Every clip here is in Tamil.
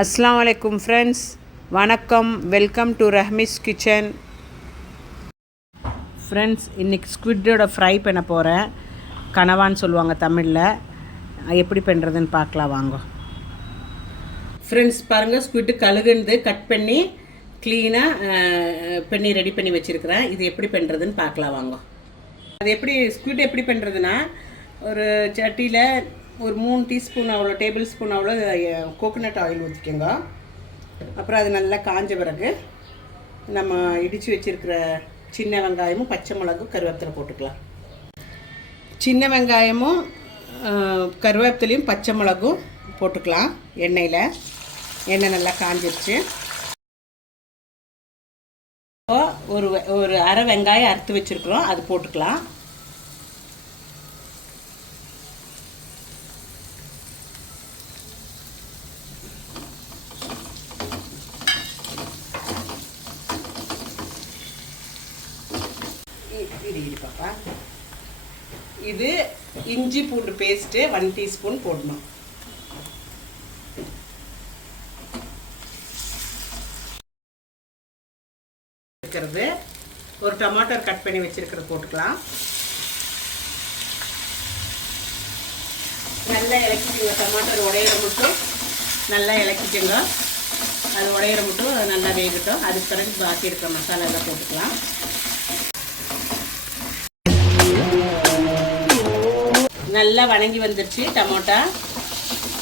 அஸ்ஸலாமு அலைக்கும் ஃப்ரெண்ட்ஸ், வணக்கம். Welcome to Rahmi's kitchen. Friends, இன்றைக்கி ஸ்குவிட்டோட ஃப்ரை பண்ண போகிறேன். கனவான்னு சொல்லுவாங்க தமிழில். எப்படி பண்ணுறதுன்னு பார்க்கலாம் வாங்க. ஃப்ரெண்ட்ஸ் பாருங்கள், ஸ்குவிட்டு கழுகுந்து கட் பண்ணி க்ளீனாக பண்ணி ரெடி பண்ணி வச்சுருக்கிறேன். இது எப்படி பண்ணுறதுன்னு பார்க்கலாம் வாங்க. அது எப்படி ஸ்குவிட் எப்படி பண்ணுறதுன்னா, ஒரு சட்டியில் ஒரு 3 டீஸ்பூன் அவ்வளோ டேபிள் ஸ்பூன் அவ்வளோ கோகோனட் ஆயில் ஊற்றிக்கோங்க. அப்புறம் அது நல்லா காஞ்ச பிறகு நம்ம இடித்து வச்சுருக்கிற சின்ன வெங்காயமும் பச்சை மிளகும் கருவேப்பிலை போட்டுக்கலாம். சின்ன வெங்காயமும் கருவேப்பிலையும் பச்சை மிளகும் போட்டுக்கலாம் எண்ணெயில். எண்ணெய் நல்லா காஞ்சிருச்சு. ஒரு அரை வெங்காயம் அறுத்து வச்சுருக்குறோம், அது போட்டுக்கலாம். பாப்பா, இது இஞ்சி பூண்டு பேஸ்ட்டு 1 டீஸ்பூன் போடணும். இருக்கிறது ஒரு டொமேட்டோ கட் பண்ணி வச்சிருக்கிறது போட்டுக்கலாம். நல்லா இலக்கிட்டுங்க. டொமேட்டோ உடையிற மட்டும் நல்லா இலக்கிட்டுங்க. அது உடையிற மட்டும் நல்லா வேகட்டும். அதுக்கு பிறகு பாக்கி இருக்கிற மசாலா எல்லாம் போட்டுக்கலாம். நல்லா வணங்கி வந்துடுச்சு டமோட்டா.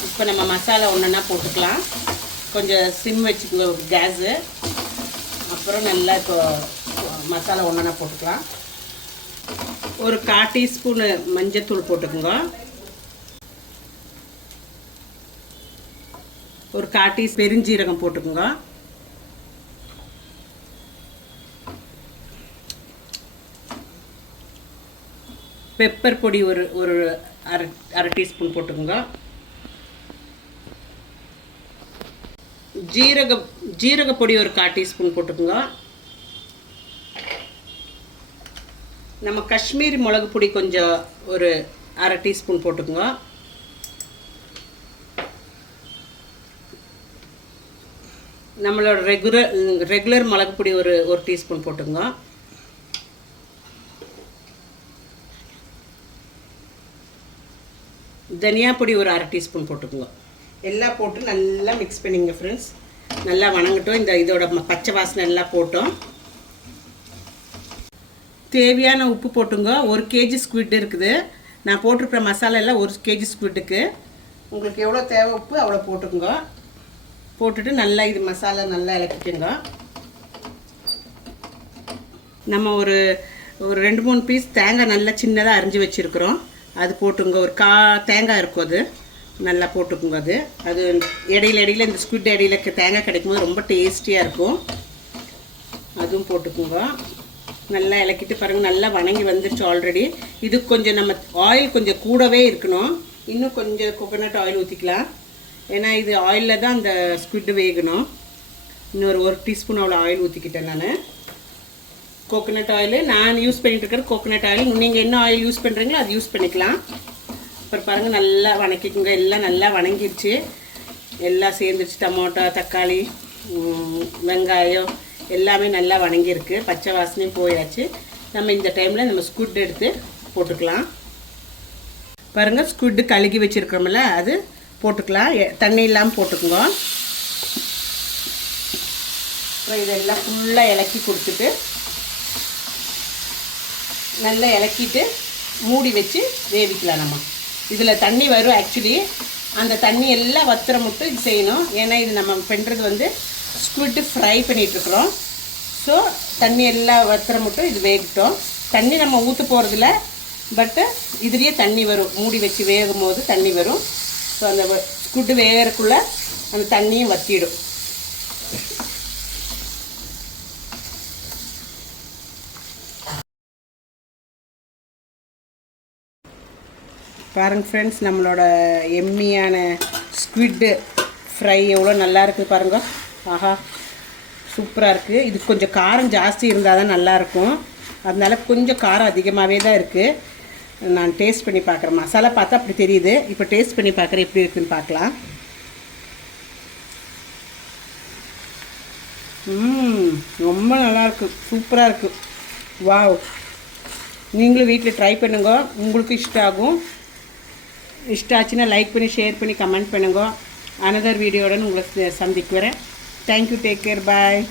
இப்போ நம்ம மசாலா ஒன்றா போட்டுக்கலாம். கொஞ்சம் சிம் வச்சுக்கோங்க கேஸு. அப்புறம் நல்லா இப்போ மசாலா ஒன்றா போட்டுக்கலாம். ஒரு 1/4 டீஸ்பூனு மஞ்சத்தூள் போட்டுக்கோங்க. ஒரு 1/4 டீஸ்பூன் பெருஞ்சீரகம் போட்டுக்கோங்க. பெப்பர் பொடி ஒரு அரை டீஸ்பூன் போட்டுக்கோங்க. ஜீரக பொடி ஒரு 1/4 டீஸ்பூன் போட்டுக்கோங்க. நம்ம காஷ்மீரி மிளகு பொடி கொஞ்சம் ஒரு அரை டீஸ்பூன் போட்டுக்கோங்க. நம்மளோட ரெகுலர் மிளகு பொடி ஒரு டீஸ்பூன் போட்டுக்கோங்க. தனியா பொடி ஒரு அரை டீஸ்பூன் போட்டுக்கோங்க. எல்லாம் போட்டு நல்லா மிக்ஸ் பண்ணிங்க ஃப்ரெண்ட்ஸ். நல்லா வணங்கட்டும். இதோட பச்சை வாசனை எல்லாம் போட்டோம். தேவையான உப்பு போட்டுங்க. 1 கேஜி ஸ்குவிட் இருக்குது. நான் போட்டிருக்கிற மசாலா எல்லாம் 1 கேஜி ஸ்குவிட்டுக்கு. உங்களுக்கு எவ்வளோ தேவை உப்பு அவ்வளோ போட்டுக்கோங்க. போட்டுட்டு நல்லா இது மசாலா நல்லா இலக்கிக்கோங்க. நம்ம ஒரு 2-3 பீஸ் தேங்காய் நல்லா சின்னதாக அரிஞ்சு வச்சுருக்குறோம். அது போட்டுங்க. ஒரு தேங்காய் இருக்கும், அது நல்லா போட்டுக்குங்க. அது இடையில இந்த ஸ்குவிட் இடையில தேங்காய் கிடைக்கும் போது ரொம்ப டேஸ்டியாக இருக்கும். அதுவும் போட்டுக்குங்க. நல்லா இலக்கிட்டு பாருங்கள். நல்லா வணங்கி வந்துருச்சு ஆல்ரெடி. இது கொஞ்சம் நம்ம ஆயில் கொஞ்சம் கூடவே இருக்கணும். இன்னும் கொஞ்சம் கோகோனட் ஆயில் ஊற்றிக்கலாம். ஏன்னா இது ஆயிலில் தான் அந்த ஸ்குவிட் வேகணும். இன்னொரு 1 டீஸ்பூன் அவ்வளோ ஆயில் ஊற்றிக்கிட்டேன் நான். கோகோனட் ஆயில் நான் யூஸ் பண்ணிகிட்டு இருக்கிற கோகோனட் ஆயில். நீங்கள் என்ன ஆயில் யூஸ் பண்ணுறீங்களோ அது யூஸ் பண்ணிக்கலாம். அப்புறம் பாருங்கள் நல்லா வணக்கிக்குங்க. எல்லாம் நல்லா வணங்கிடுச்சு. எல்லாம் சேர்ந்துருச்சு. டமோட்டா, தக்காளி, வெங்காயம் எல்லாமே நல்லா வணங்கியிருக்கு. பச்சை வாசனையும் போயாச்சு. நம்ம இந்த டைமில் நம்ம ஸ்குவிட் எடுத்து போட்டுக்கலாம். பாருங்கள், ஸ்குவிட் கழுகி வச்சுருக்கிறோம்ல, அது போட்டுக்கலாம். தண்ணி இல்லாமல் போட்டுக்குங்க. அப்புறம் இதெல்லாம் ஃபுல்லாக இலக்கி கொடுத்துட்டு நல்லா இலக்கிட்டு மூடி வச்சு வேவிக்கலாம். நம்ம இதில் தண்ணி வரும். ஆக்சுவலி அந்த தண்ணி எல்லாம் வத்துற மட்டும் இது செய்யணும். ஏன்னா இது நம்ம பண்ணுறது ஸ்குவிட் ஃப்ரை பண்ணிகிட்ருக்குறோம். ஸோ தண்ணி எல்லாம் வத்துற மட்டும் இது வேகட்டும். தண்ணி நம்ம ஊற்ற போகிறதில்ல, பட்டு இதுலேயே தண்ணி வரும். மூடி வச்சு வேகும் போது தண்ணி வரும். ஸோ அந்த ஸ்குவிட் வேகிறதுக்குள்ளே அந்த தண்ணியும் வற்றிடும். பாருங்கள் ஃப்ரெண்ட்ஸ், நம்மளோட எம்மியான ஸ்குவிட் ஃப்ரை எவ்வளோ நல்லா இருக்குது பாருங்கள். ஆஹா, சூப்பராக இருக்குது. இது கொஞ்சம் காரம் ஜாஸ்தி இருந்தால் தான் நல்லாயிருக்கும். அதனால கொஞ்சம் காரம் அதிகமாகவே தான் இருக்குது. நான் டேஸ்ட் பண்ணி பார்க்குறேன். மசாலா பார்த்தா அப்படி தெரியுது. இப்போ டேஸ்ட் பண்ணி பார்க்குறேன் எப்படி இருக்குதுன்னு பார்க்கலாம். ரொம்ப நல்லாயிருக்கு, சூப்பராக இருக்குது. வாவ், நீங்களும் வீட்டில் ட்ரை பண்ணுங்க, உங்களுக்கு இஷ்டம் ஆகும். இஷ்டம் ஆச்சுன்னா லைக் பண்ணி, ஷேர் பண்ணி, கமெண்ட் பண்ணுங்க. அனதர் வீடியோட உங்களை சந்திக்கிறேன். தேங்க்யூ, டேக் கேர், பாய்.